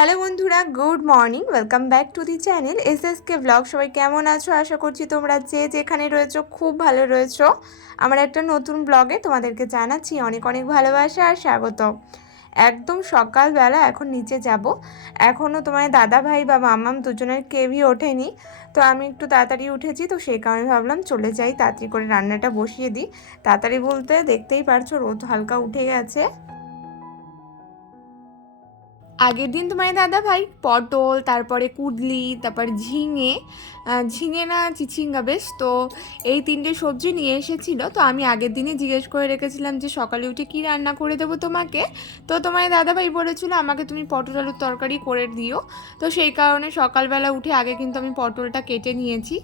Hello বন্ধুরা, good morning. Welcome back to the channel SSK blog. সবাই কেমন আছো? আশা করছি তোমরা যে যেখানে রয়েছো খুব ভালো রয়েছো। আমার একটা নতুন ব্লগে তোমাদেরকে জানাচ্ছি অনেক অনেক ভালোবাসা আর স্বাগত। একদম সকালবেলা এখন নিচে যাব। এখনও তোমার দাদা ভাই বা মামাম দুজনের কেউই ওঠেনি। তো আমি একটু তাড়াতাড়ি উঠেছি, তো সেই কারণে ভাবলাম চলে যাই, তাড়াতাড়ি করে রান্নাটা বসিয়ে দিই। তাড়াতাড়ি বলতে দেখতেই পারছো রোদ হালকা উঠে গেছে। আগের দিন তোমার দাদা ভাই পটল, তারপরে কুদলি, তারপর ঝিঙে, ঝিঙে না চিচিঙ্গা বেশ, তো এই তিনটে সবজি নিয়ে এসেছিলো। তো আমি আগের দিনই জিজ্ঞেস করে রেখেছিলাম যে সকালে উঠে কী রান্না করে দেবো তোমাকে। তো তোমার দাদা ভাই বলেছিলো আমাকে তুমি পটল আলুর তরকারি করে দিও। তো সেই কারণে সকালবেলা উঠে আগে কিন্তু আমি পটলটা কেটে নিয়েছি।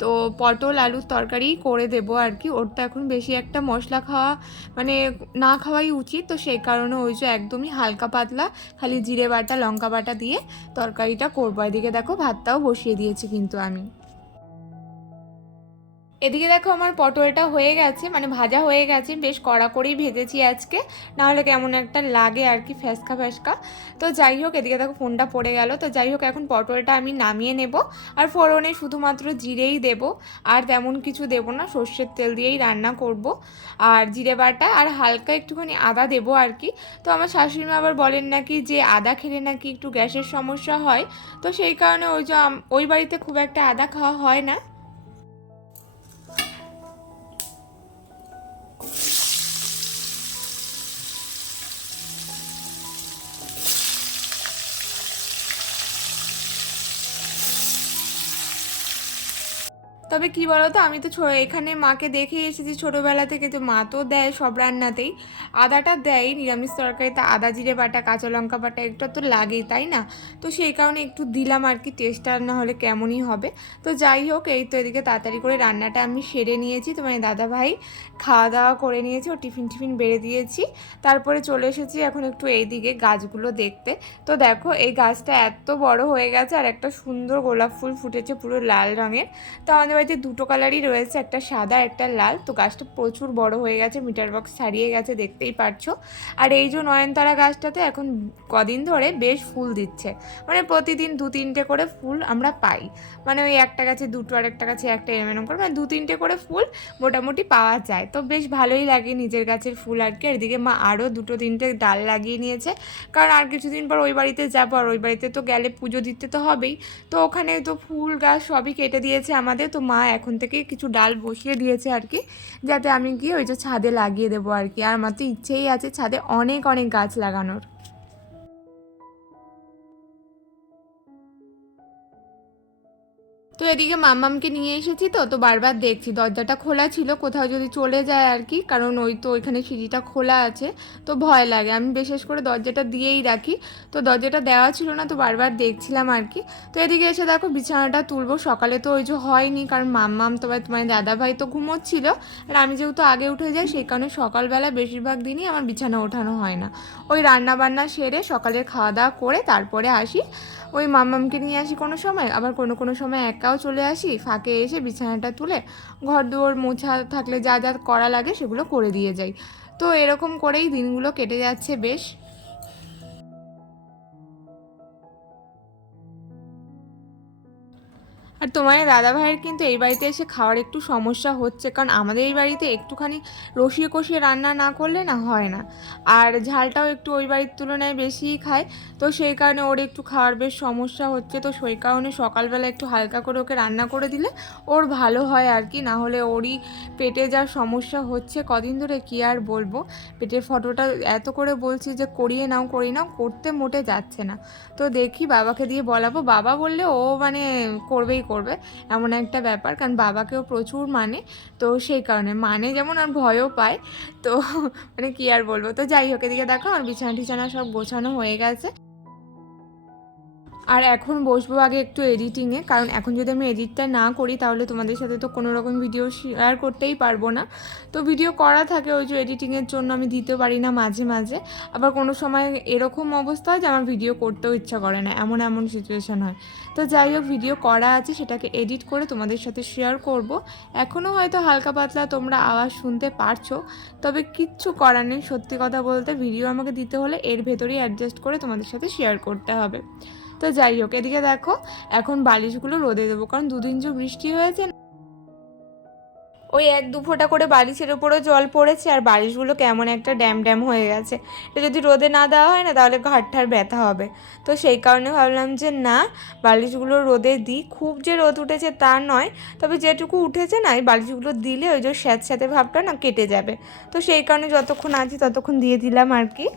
তো পটল আলুর তরকারি করে দেবো আর কি। ওর তো এখন বেশি একটা মশলা খাওয়া মানে না খাওয়াই উচিত, তো সেই কারণে ওই যে একদমই হালকা পাতলা খালি জিরে বাটা লঙ্কা বাটা দিয়ে তরকারিটা করবো। এদিকে দেখো ভাতটাও বসিয়ে দিয়েছি কিন্তু আমি। এদিকে দেখো আমার পটলটা হয়ে গেছে, মানে ভাজা হয়ে গেছে, বেশ কড়া করেই ভেজেছি আজকে, নাহলে কেমন একটা লাগে আর কি, ফ্যাসকা ফ্যাসকা। তো যাই হোক, এদিকে দেখো ফোনটা পড়ে গেল। তো যাই হোক, এখন পটলটা আমি নামিয়ে নেব। আর ফোড়নে শুধুমাত্র জিরেই দেব, আর তেমন কিছু দেব না, সর্ষের তেল দিয়েই রান্না করব। আর জিরে বাটা আর হালকা একটুখানি আদা দেবো আর কি। তো আমার শাশুড়ি মা আবার বলেন নাকি যে আদা খেলে নাকি একটু গ্যাসের সমস্যা হয়। তো সেই কারণে ওই যে ওই বাড়িতে খুব একটা আদা খাওয়া হয় না। তবে কি বলতো, আমি তো এখানে মাকে দেখে এসেছি ছোটোবেলা থেকে, তো মা তো দেয় সব রান্নাতেই আদাটা দেয়, নিরামিষ তরকারিতে আদা জিরে বাটা কাঁচা লঙ্কা বাটা একটু তো লাগেই, তাই না? তো সেই কারণে একটু দিলাম আর কি, টেস্টটা না হলে কেমনই হবে। তো যাই হোক, এই তো এদিকে তাড়াতাড়ি করে রান্নাটা আমি সেরে নিয়েছি। তো মানে দাদা ভাই খাওয়া দাওয়া করে নিয়েছি, ও টিফিন টিফিন বেড়ে দিয়েছি। তারপরে চলে এসেছি এখন একটু এইদিকে গাছগুলো দেখতে। তো দেখো এই গাছটা এত বড় হয়ে গেছে, আর একটা সুন্দর গোলাপ ফুল ফুটেছে পুরো লাল রঙের। তো আমাদের বাড়িতে দুটো কালারই রয়েছে, একটা সাদা একটা লাল। তো গাছটা প্রচুর বড় হয়ে গেছে, মিটার বক্স ছাড়িয়ে গেছে, দেখতেই পারছো। আর এই যে নয়নতারা গাছটাতে এখন কদিন ধরে বেশ ফুল দিচ্ছে, মানে প্রতিদিন দু তিনটে করে ফুল আমরা পাই। মানে ওই একটা গাছে দুটো আর একটা গাছে একটা, এরকম করে মানে দু তিনটে করে ফুল মোটামুটি পাওয়া যায়। তো বেশ ভালোই লাগে নিজের গাছের ফুল আর কি। আর এদিকে মা আরও দুটো তিনটে ডাল লাগিয়ে নিয়েছে, কারণ আর কিছুদিন পর ওই বাড়িতে যাবো, আর ওই বাড়িতে তো গেলে পুজো দিতে তো হবেই। তো ওখানে তো ফুল গাছ সবই কেটে দিয়েছে আমাদের, তো মা এখন থেকে কিছু ডাল বসিয়ে দিয়েছে আর কি, যাতে আমি গিয়ে ওই যে ছাদে লাগিয়ে দেবো আর কি। আর আমার তো ইচ্ছেই আছে ছাদে অনেক অনেক গাছ লাগানোর। তো এদিকে মাম্মামকে নিয়ে এসেছি, তো তো বারবার দেখছি দরজাটা খোলা ছিল, কোথাও যদি চলে যায় আর কি, কারণ ওই তো ওইখানে সিঁড়িটা খোলা আছে, তো ভয় লাগে। আমি বিশেষ করে দরজাটা দিয়েই রাখি, তো দরজাটা দেওয়া ছিল না, তো বারবার দেখছিলাম আর কি। তো এদিকে এসে দেখো বিছানাটা তুলবো, সকালে তো ওই যে হয়নি, কারণ মাম্মাম তোমার দাদা ভাই তো ঘুমোচ্ছিল, আর আমি যেহেতু আগে উঠে যাই সেই কারণে সকালবেলা বেশিরভাগ দিনই আমার বিছানা ওঠানো হয় না। ওই রান্না বান্না সেরে সকালের খাওয়া দাওয়া করে তারপরে আসি, ওই মাম্মামকে নিয়ে আসি কোনো সময়, আবার কোনো কোনো সময় একাও চলে আসি, ফাঁকে এসে বিছানাটা তুলে ঘর দুয়ার মোছা থাকলে যা যা করা লাগে সেগুলো করে দিয়ে যাই। তো এরকম করেই দিনগুলো কেটে যাচ্ছে বেশ। আর তোমার দাদা ভাইয়ের কিন্তু এই বাড়িতে এসে খাওয়ার একটু সমস্যা হচ্ছে, কারণ আমাদের এই বাড়িতে একটুখানি রসিয়ে কষিয়ে রান্না না করলে না হয় না। আর ঝালটাও একটু ওই বাড়ির তুলনায় বেশিই খায়, তো সেই কারণে ওর একটু খাওয়ার বেশ সমস্যা হচ্ছে। তো সেই কারণে সকালবেলা একটু হালকা করে ওকে রান্না করে দিলে ওর ভালো হয় আর কি, না হলে ওরই পেটে যা সমস্যা হচ্ছে কদিন ধরে কি আর বলবো। পেটের ফটোটা এত করে বলছি যে করিয়ে নাও করিয়ে নাও, করতে মোটে যাচ্ছে না। তো দেখি বাবাকে দিয়ে বলাবো, বাবা বললে ও মানে করবেই করবে, এমন একটা ব্যাপার, কারণ বাবাকেও প্রচুর মানে। তো সেই কারণে মানে যেমন আর ভয়ও পায়। তো মানে কি আর বলবো। তো যাই হোক, এদিকে দেখো আমার বিছানা টিছানা সব গোছানো হয়ে গেছে। আর এখন বসবো আগে একটু এডিটিংয়ে, কারণ এখন যদি আমি এডিটটা না করি তাহলে তোমাদের সাথে তো কোনো রকম ভিডিও শেয়ার করতেই পারবো না। তো ভিডিও করা থাকে, ওই যে এডিটিংয়ের জন্য আমি দিতে পারি না মাঝে মাঝে। আবার কোনো সময় এরকম অবস্থা হয় যে আমার ভিডিও করতেও ইচ্ছা করে না, এমন এমন সিচুয়েশান হয়। তো যাই হোক, ভিডিও করা আছে, সেটাকে এডিট করে তোমাদের সাথে শেয়ার করব। এখনও হয়তো হালকা পাতলা তোমরা আওয়াজ শুনতে পারছো, তবে কিচ্ছু করার নেই। সত্যি কথা বলতে ভিডিও আমাকে দিতে হলে এর ভেতরেই অ্যাডজাস্ট করে তোমাদের সাথে শেয়ার করতে হবে। তো যাই হোক, এদিকে দেখো এখন বালিশগুলো রোদে দেবো, কারণ দুদিন যে বৃষ্টি হয়েছে, ওই 1-2 ফোঁটা করে বালিশের উপরেও জল পড়েছে, আর বালিশগুলো কেমন একটা ড্যাম ড্যাম হয়ে গেছে। এটা যদি রোদে না দেওয়া হয় না তাহলে ঘাড় ব্যথা হবে। তো সেই কারণে ভাবলাম যে না, বালিশগুলো রোদে দিই। খুব যে রোদ উঠেছে তা নয়, তবে যেটুকু উঠেছে না, এই বালিশগুলো দিলে ওই যে স্যাঁতস্যাঁতে ভাবটা না কেটে যাবে। তো সেই কারণে যতক্ষণ আছি ততক্ষণ দিয়ে দিলাম আর কি।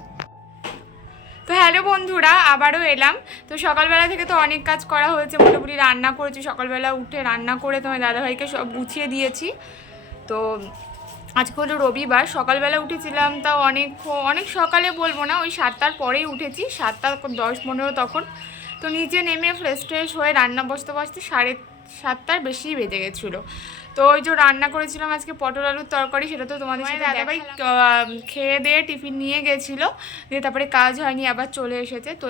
তো হ্যালো বন্ধুরা, আবারও এলাম। তো সকালবেলা থেকে তো অনেক কাজ করা হয়েছে, মোটামুটি রান্না করেছি। সকালবেলা উঠে রান্না করে তোমার দাদাভাইকে সব গুছিয়ে দিয়েছি। তো আজকে হলো রবিবার, সকালবেলা উঠেছিলাম, তাও অনেক সকালে বলবো না, ওই 7টার পরেই উঠেছি, 7:10-15 তখন। তো নিচে নেমে ফ্রেশ হয়ে রান্না বসতে 7:30 বেশি বেজে গেছিলো। তো ওই যে রান্না করেছিলাম আজকে পটল আলুর তরকারি, সেটা তো তোমাদের সাথে দাদাভাই খেয়ে দিয়ে টিফিন নিয়ে গেছিলো, দিয়ে তারপরে কাজ হয়নি, আবার চলে এসেছে। তো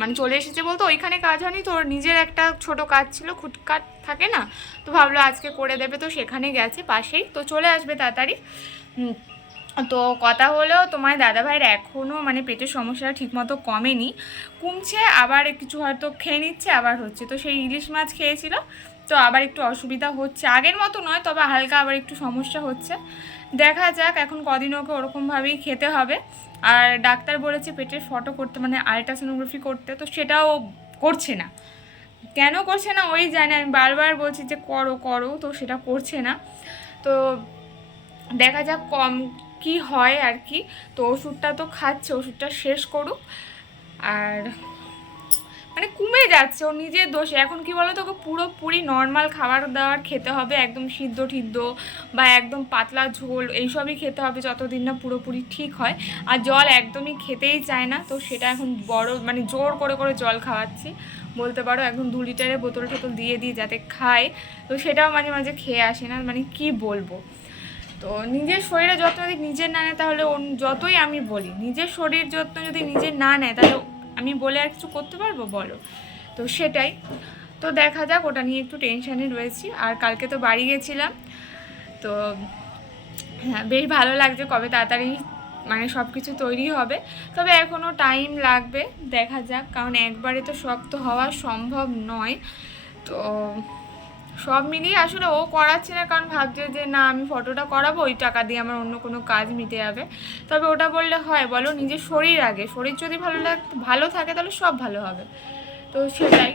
মানে চলে এসেছে বলতে ওইখানে কাজ হয়নি, তো ওর নিজের একটা ছোট কাজ ছিল, খুটকাট থাকে না, তো ভাবলো আজকে করে দেবে, তো সেখানে গেছে পাশেই, তো চলে আসবে তাড়াতাড়ি। তো কথা হলো, তোমার দাদাভাইয়ের এখনও মানে পেটের সমস্যাটা ঠিকমতো কমেনি, কমছে, আবার কিছু হয়তো খেয়ে নিচ্ছে, আবার হচ্ছে। তো সেই ইলিশ মাছ খেয়েছিল, তো আবার একটু অসুবিধা হচ্ছে, আগের মতো নয়, তবে হালকা আবার একটু সমস্যা হচ্ছে। দেখা যাক, এখন কদিন ওকে ওরকমভাবেই খেতে হবে। আর ডাক্তার বলেছে পেটের ফটো করতে, মানে আলট্রাসোনোগ্রাফি করতে, তো সেটাও করছে না। কেন করছে না ওই জানে, আমি বারবার বলছি যে করো করো, তো সেটা করছে না। তো দেখা যাক কি হয় আর কি। তো ওষুধটা তো খাচ্ছে, ওষুধটা শেষ করুক। আর মানে কমে যাচ্ছে, ও নিজের দোষে। এখন কি বলো তো, ওকে পুরোপুরি নর্মাল খাবার দাবার খেতে হবে, একদম সিদ্ধ ঠিদ্ধ বা একদম পাতলা ঝোল এইসবই খেতে হবে, যতদিন না পুরোপুরি ঠিক হয়। আর জল একদমই খেতেই চায় না, তো সেটা এখন বড় মানে জোর করে করে জল খাওয়াচ্ছি বলতে পারো, একদম 2 লিটারের বোতল টোতল দিয়ে দিই যাতে খায়। তো সেটাও মাঝে মাঝে খেয়ে আসে না, মানে কি বলবো। তো নিজের শরীরে যত্ন যদি নিজের না নেয়, তাহলে যতই আমি বলি, নিজের শরীর যত্ন যদি নিজের না নেয়, তাহলে আমি বলে আর কিছু করতে পারবো বলো? তো সেটাই। তো দেখা যাক, ওটা নিয়ে একটু টেনশানে রয়েছি। আর কালকে তো বাড়ি গেছিলাম, তো হ্যাঁ বেশ ভালো লাগছে, কবে তাড়াতাড়ি মানে সব কিছু তৈরি হবে। তবে এখনও টাইম লাগবে, দেখা যাক, কারণ একবারে তো সব তো হওয়া সম্ভব নয়। তো সব মিলিয়ে আসলে ও করাচ্ছে না, কারণ ভাবছে যে না আমি ফটোটা করাবো, ওই টাকা দিয়ে আমার অন্য কোনো কাজ মিটে যাবে। তবে ওটা বললে হয় বলো? নিজের শরীর আগে, শরীর যদি ভালো থাকে তাহলে সব ভালো হবে। তো সেটাই,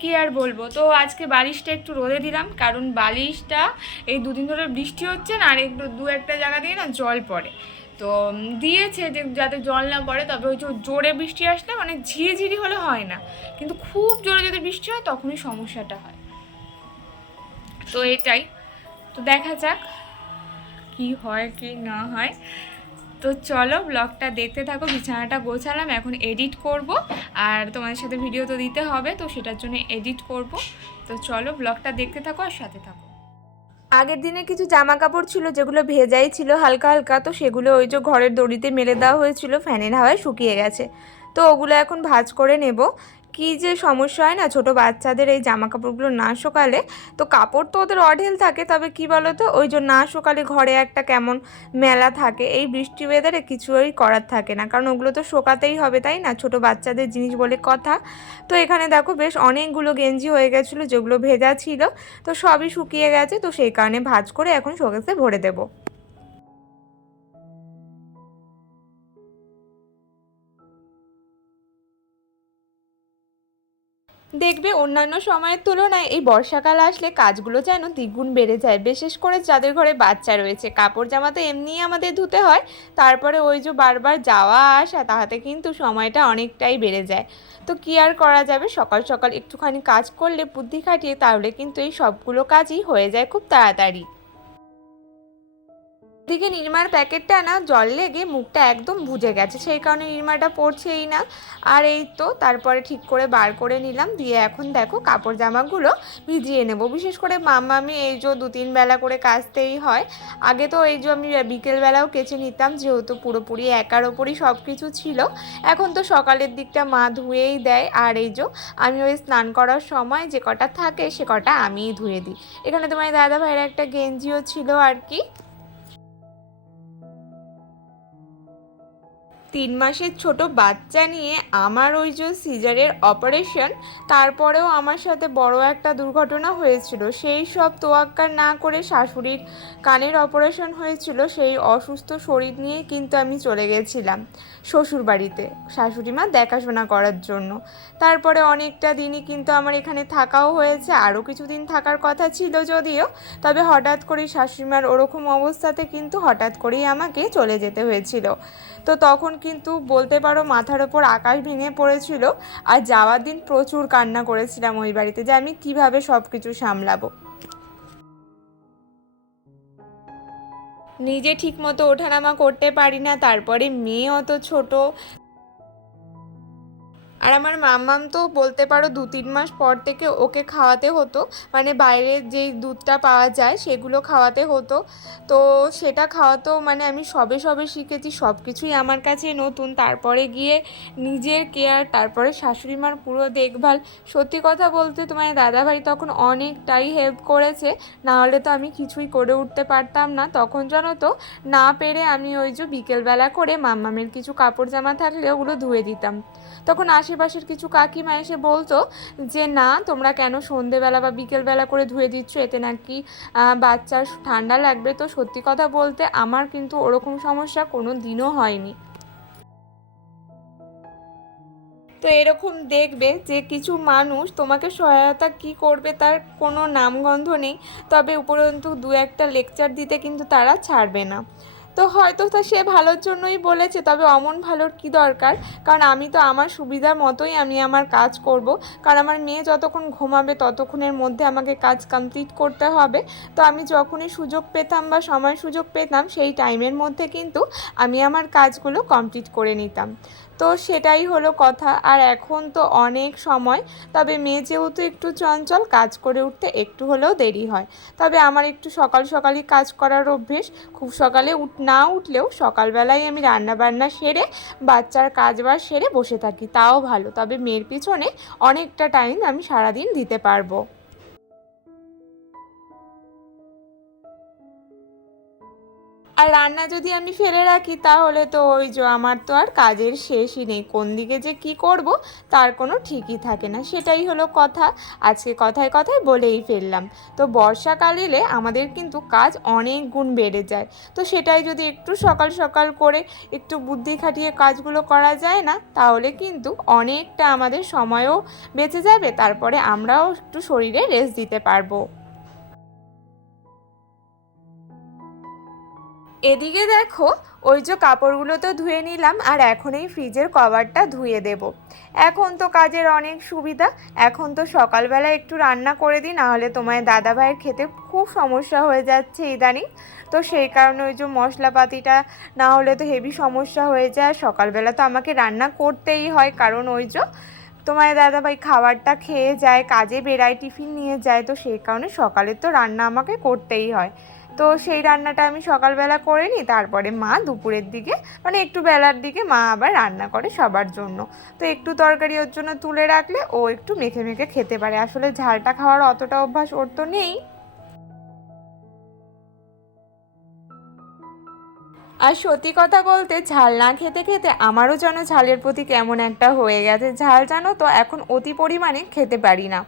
কি আর বলবো। তো আজকে বালিশটা একটু রোদে দিলাম, কারণ বালিশটা এই 2 দিন ধরে বৃষ্টি হচ্ছে না, আর একটু 2-1টা জায়গা দিয়ে না জল পড়ে। তো দিয়েছে যে যাতে জল না পড়ে, তবে ওই যে জোরে বৃষ্টি আসলে মানে ঝিরিঝিরি হলে হয় না, কিন্তু খুব জোরে যদি বৃষ্টি হয় তখনই সমস্যাটা হয়। তো এটাই, তো দেখা যাক কি হয় কি না হয়। তো চলো ব্লগটা দেখতে থাকো। বিছানাটা গোছালাম, এখন এডিট করব, আর তোমাদের সাথে ভিডিও তো দিতে হবে, তো সেটার জন্য এডিট করব। তো চলো ব্লগটা দেখতে থাকো আর সাথে থাকো। আগের দিনে কিছু জামা কাপড় ছিল যেগুলো ভেজাই ছিল হালকা হালকা, তো সেগুলো ওই যে ঘরের দড়িতে মেলে দেওয়া হয়েছিল, ফ্যানের হাওয়ায় শুকিয়ে গেছে। তো ওগুলো এখন ভাঁজ করে নেব। কি যে সমস্যা হয় না ছোট বাচ্চাদের এই জামা কাপড়গুলো না শুকালে, তো কাপড় তো ওদের অঢেল থাকে, তবে কি বলো তো, ওই যে না শুকালে ঘরে একটা কেমন মেলা থাকে। এই বৃষ্টি ওয়েদারে কিছুই করার থাকে না, কারণ ওগুলো তো শোকাতেই হবে, তাই না? ছোট বাচ্চাদের জিনিস বলে কথা। তো এখানে দেখো বেশ অনেকগুলো গেঞ্জি হয়ে গেছিলো যেগুলো ভেজা ছিল, তো সবই শুকিয়ে গেছে, তো সেই কারণে ভাঁজ করে এখন শোকেসে ভরে দেবো। দেখবে অন্যান্য সময়ের তুলনায় এই বর্ষাকাল আসলে কাজগুলো যেন দ্বিগুণ বেড়ে যায়, বিশেষ করে যাদের ঘরে বাচ্চা রয়েছে। কাপড় জামা তো এমনিই আমাদের ধুতে হয়, তারপরে ওই যে বারবার যাওয়া আসা, তাহাতে কিন্তু সময়টা অনেকটাই বেড়ে যায়। তো কি আর করা যাবে, সকাল সকাল একটুখানি কাজ করলে বুদ্ধি খাটিয়ে, তাহলে কিন্তু এই সবগুলো কাজই হয়ে যায় খুব তাড়াতাড়ি। দিকে নির্মার প্যাকেটটা না জল লেগে মুখটা একদম বুজে গেছে, সেই কারণে নির্মাটা পড়ছেই না। আর এই তো তারপরে ঠিক করে বার করে নিলাম, দিয়ে এখন দেখো কাপড় জামাগুলো ভিজিয়ে নেব। বিশেষ করে মাম্মামি এই যে 2-3 বেলা করে কাচতেই হয়। আগে তো এই যে আমি বিকেলবেলাও কেচে নিতাম, যেহেতু পুরোপুরি একার ওপরই সব কিছু ছিল। এখন তো সকালের দিকটা মা ধুয়েই দেয়, আর এই যে আমি ওই স্নান করার সময় যে কটা থাকে সে কটা আমিই ধুয়ে দিই। এখানে তোমার দাদা ভাইয়ের একটা গেঞ্জিও ছিল আর কি। 3 মাসের ছোট বাচ্চা নিয়ে আমার ওই যে সিজারের অপারেশন, তারপরেও আমার সাথে বড় একটা দুর্ঘটনা হয়েছিল। সেই সব তোয়াক্কা না করে শাশুড়ির কানের অপারেশন হয়েছিল, সেই অসুস্থ শরীর নিয়েই কিন্তু আমি চলে গেছিলাম শ্বশুর বাড়িতে শাশুড়ি মা দেখাশোনা করার জন্য। তারপরে অনেকটা দিনই কিন্তু আমার এখানে থাকাও হয়েছে, আরও কিছুদিন থাকার কথা ছিল যদিও, তবে হঠাৎ করেই শাশুড়িমার ওরকম অবস্থাতে কিন্তু হঠাৎ করেই আমাকে চলে যেতে হয়েছিল। তো তখন কিন্তু বলতে পারো মাথার ওপর আকাশ ভেঙে পড়েছিল, আর যাওয়ার দিন প্রচুর কান্না করেছিলাম ওই বাড়িতে, যে আমি কিভাবে সব কিছু সামলাবো। নিজে ঠিক মতো ওঠানামা করতে পারি না, তারপরে মেয়ে অত ছোট। আর আমার মাম্মাম তো বলতে পারো 2-3 মাস পর থেকে ওকে খাওয়াতে হতো, মানে বাইরের যেই দুধটা পাওয়া যায় সেগুলো খাওয়াতে হতো। তো সেটা খাওয়াতেও মানে আমি সবে সবে শিখেছি, সব কিছুই আমার কাছে নতুন। তারপরে গিয়ে নিজের কেয়ার, তারপরে শাশুড়ি মার পুরো দেখভাল। সত্যি কথা বলতে তোমার দাদাভাই তখন অনেকটাই হেল্প করেছে, না হলে তো আমি কিছুই করে উঠতে পারতাম না। তখন জানো তো, না পেরে আমি ওই যে বিকেলবেলা করে মাম্মামের কিছু কাপড় জামা থাকলে ওগুলো ধুয়ে দিতাম। তখন আশেপাশের কিছু কাকিমা এসে বলতো যে না, তোমরা কেন সন্ধেবেলা বা বিকেলবেলা করে ধুয়ে দিচ্ছ, এতে নাকি বাচ্চার ঠান্ডা লাগবে। তো সত্যি কথা বলতে আমার কিন্তু ওরকম সমস্যা কোনো দিনও হয়নি। তো এরকম দেখবে যে কিছু মানুষ তোমাকে সহায়তা কি করবে তার কোনো নামগন্ধ নেই, তবে উপরন্তু 2-একটা লেকচার দিতে কিন্তু তারা ছাড়বে না। তো হয়তো তা সে ভালোর জন্যই বলেছে, তবে অমন ভালোর কি দরকার, কারণ আমি তো আমার সুবিধার মতোই আমি আমার কাজ করব। কারণ আমার মেয়ে যতক্ষণ ঘুমাবে ততক্ষণের মধ্যে আমাকে কাজ কমপ্লিট করতে হবে। তো আমি যখনই সুযোগ পেতাম বা সময় সুযোগ পেতাম সেই টাইমের মধ্যে কিন্তু আমি আমার কাজগুলো কমপ্লিট করে নিতাম। তো সেটাই হলো কথা। আর এখন তো অনেক সময়, তবে মেয়ে যেহেতু একটু চঞ্চল, কাজ করে উঠতে একটু হলেও দেরি হয়। তবে আমার একটু সকাল সকালই কাজ করার অভ্যেস। খুব সকালে না উঠলেও সকালবেলায় আমি রান্না বান্না সেরে বাচ্চার কাজ বাজ সেরে বসে থাকি, তাও ভালো। তবে মেয়ের পিছনে অনেকটা টাইম আমি সারাদিন দিতে পারবো। আর রান্না যদি আমি ফেলে রাখি তাহলে তো ওই যে আমার তো আর কাজের শেষই নেই, কোন দিকে যে কি করব তার কোনো ঠিকই থাকে না। সেটাই হলো কথা, আজকে কথায় কথায় বলেই ফেললাম। তো বর্ষাকাল এলে আমাদের কিন্তু কাজ অনেক গুণ বেড়ে যায়। তো সেটাই যদি একটু সকাল সকাল করে একটু বুদ্ধি খাটিয়ে কাজগুলো করা যায় না, তাহলে কিন্তু অনেকটা আমাদের সময়ও বেঁচে যাবে, তারপরে আমরাও একটু শরীরে রেস্ট দিতে পারবো। এদিকে দেখো, ওই যে কাপড়গুলো তো ধুয়ে নিলাম, আর এখন এই ফ্রিজের কভারটা ধুয়ে দেব। এখন তো কাজের অনেক সুবিধা, এখন তো সকালবেলা একটু রান্না করে দিই, নাহলে তোমার দাদাভাইয়ের খেতে খুব সমস্যা হয়ে যাচ্ছে ইদানিং। তো সেই কারণে ওই যে মশলাপাতিটা না হলে তো হেভি সমস্যা হয়ে যায়। সকালবেলা তো আমাকে রান্না করতেই হয়, কারণ ওই যে তোমার দাদাভাই খাবারটা খেয়ে যায়, কাজে বেরায়, টিফিন নিয়ে যায়। তো সেই কারণে সকালে তো রান্না আমাকে করতেই হয়। তো সেই রান্নাটা আমি সকালবেলা করে নিই, তারপরে মা দুপুরের দিকে মানে একটু বেলার দিকে মা আবার রান্না করে সবার জন্য। তো একটু তরকারি ওর জন্য তুলে রাখলে ও একটু মেখে মেখে খেতে পারে, আসলে ঝালটা খাওয়ার অতটা অভ্যাস ওর তো নেই। আর সত্যি কথা বলতে ঝাল না খেতে খেতে আমারও যেন ঝালের প্রতি কেমন একটা হয়ে গেছে। ঝাল জানো তো এখন অতি পরিমাণে খেতে পারি না।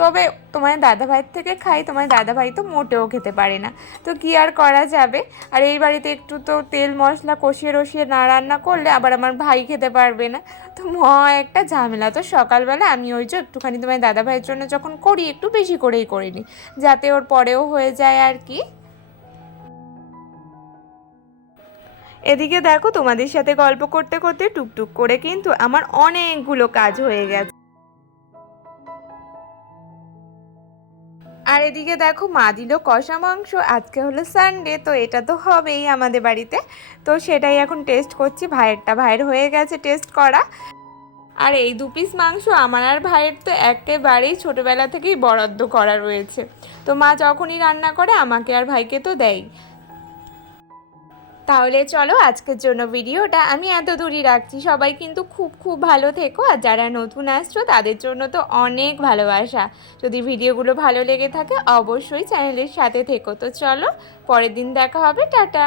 তবে তোমার দাদাভাইয়ের থেকে খাই, তোমার দাদাভাই তো মোটেও খেতে পারে না। তো কী আর করা যাবে। আর এই বাড়িতে একটু তো তেল মশলা কষিয়ে রসিয়ে না রান্না করলে আবার আমার ভাই খেতে পারবে না। তো একটা ঝামেলা। তো সকালবেলা আমি ওই যে একটুখানি তোমার দাদাভাইয়ের জন্য যখন করি একটু বেশি করেই করে নিই, যাতে ওর পরেও হয়ে যায় আর কি। এদিকে দেখো, তোমাদের সাথে গল্প করতে করতে টুকটুক করে কিন্তু আমার অনেকগুলো কাজ হয়ে গেছে। আর এদিকে দেখো মা দিল কষা মাংস। আজকে হলো সানডে, তো এটা তো হবেই আমাদের বাড়িতে। তো সেটাই এখন টেস্ট করছি। ভাইয়ের হয়ে গেছে টেস্ট করা। আর এই 2 পিস মাংস আমার আর ভাইয়ের তো একেবারেই ছোটোবেলা থেকেই বরাদ্দ করা রয়েছে। তো মা যখনই রান্না করে আমাকে আর ভাইকে তো দেয়। তাহলে চলো আজকের জন্য ভিডিওটা আমি এত দূরই রাখছি। সবাই কিন্তু খুব খুব ভালো থেকো, আর যারা নতুন আসছো তাদের জন্য তো অনেক ভালোবাসা। যদি ভিডিওগুলো ভালো লেগে থাকে অবশ্যই চ্যানেলের সাথে থেকো। তো চলো পরের দিন দেখা হবে, টাটা।